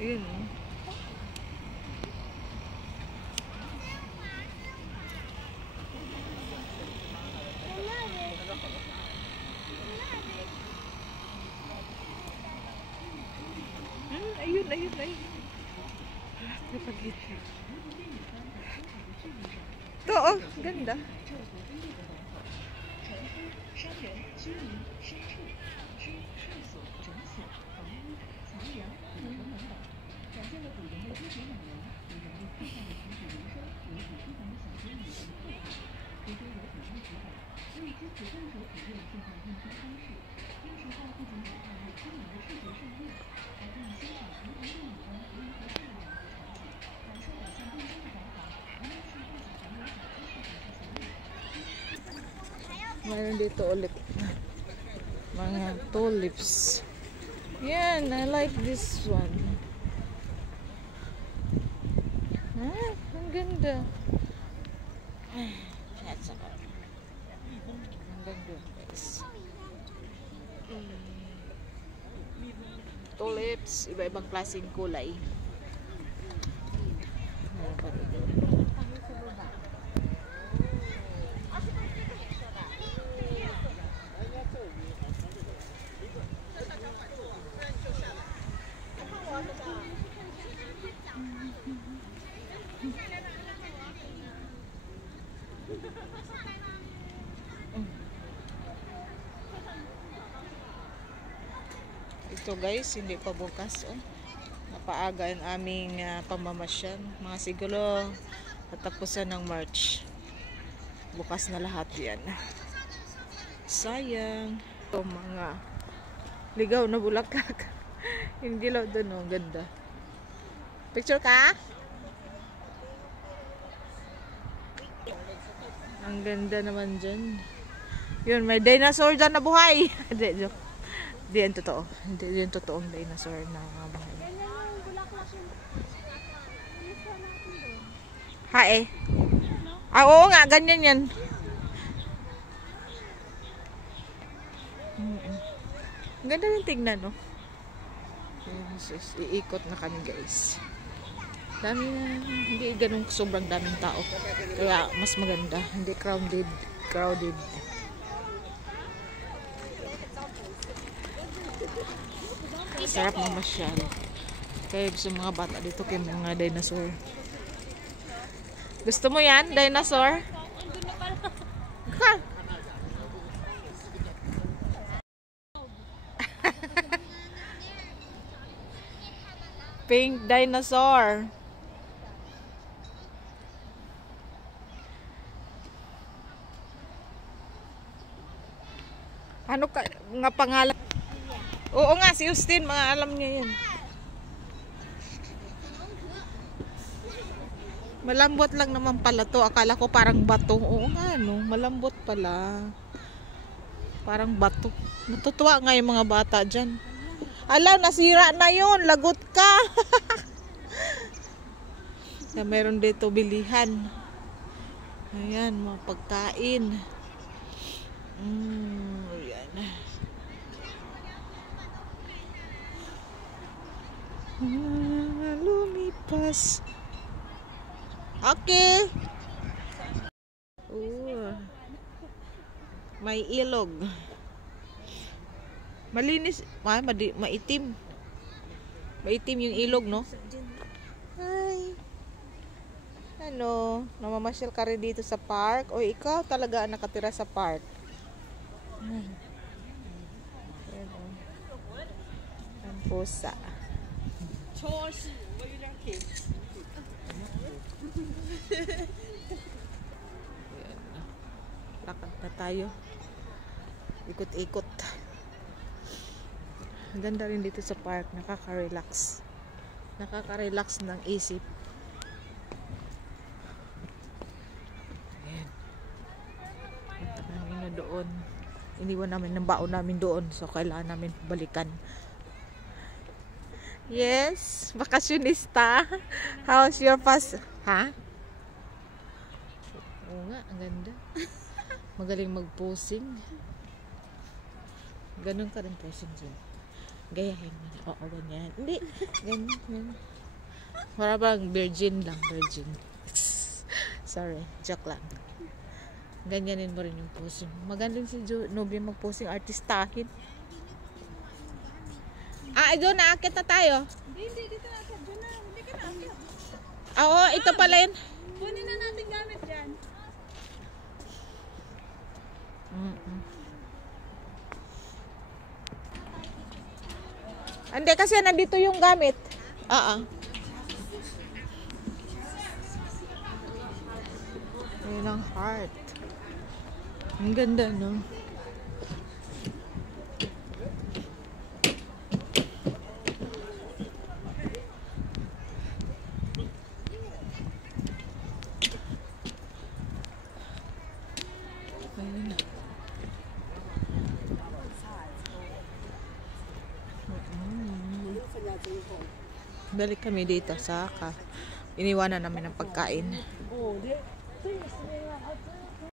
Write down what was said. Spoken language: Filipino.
Yun. Ayun, ayun, ayun. Napagit. Ito, oh, ganda. Mayroon dito ulit mga tulips. Yan, I like this one. Ah, ang ganda. Ang ganda, guys. Tulips, iba-ibang klaseng kulay. Ito guys, hindi pa bukas. Oh. Napaaga ang aming pamamasyan. Mga siguro katapusan ng March. Bukas na lahat yan. Sayang. Ito mga ligaw na bulaklak. Hindi lang doon. Oh, ganda. Picture ka? Ang ganda naman dyan. Yun, may dinosaur dyan na buhay. Hindi, joke. Hindi yan totoo. Hindi yan totoong dinosaur na buhay. Ha eh. Ah, oo nga, ganyan yan. Ang ganda rin tingnan, no? Iikot na kami, guys. Dami na, hindi ganun sobrang daming tao. Kaya mas maganda. Hindi crowded. Sarap mamasyal. Kaya sa mga bata dito kay mga dinosaur. Gusto mo yan? Dinosaur? Ha? Pink dinosaur. Ano ka nga pangalan? Oo nga, si Justin, mga alam niya yan. Malambot lang naman pala to. Akala ko parang bato. Oo nga, no? Malambot pala. Parang bato. Natutuwa nga yung mga bata dyan. Ala, nasira na yun. Lagot ka. Na meron dito bilihan. Ayan, mga pagkain. Ayan. Lumipas. Okay. May ilog. Malinis. Maitim. Maitim yung ilog, no? Hi. Ano? Namamasyal ka rin dito sa park? O ikaw talaga nakatira sa park? Ang pusa. Lakad na tayo. Ikot-ikot. Ang ganda rin dito sa park. Nakaka-relax. Nakaka-relax ng isip. Ayan. Punta namin na doon. Iniwan namin ng baon namin doon. So, kailangan namin balikan. Yes, bakasyonista. How's your past? Ha? Oo nga, ang ganda. Magaling mag-posing. Ganun ka rin posing dyan. Gayahin mo. Oo, ganyan. Hindi. Ganyan. Para bang virgin lang. Virgin. Sorry. Joke lang. Ganyanin mo rin yung posing. Magandang si Nobby mag-posing. Artistahin. Doon naakit na tayo. Hindi, dito na akit. Doon na. Hindi ka na akit. Oo, ito pala yun. Kunin na natin gamit dyan. Hindi, kasi nandito yung gamit. Ayun ang heart. Ang ganda, no? Ayun na. Balik kami dito sa iniwanan namin ng pagkain.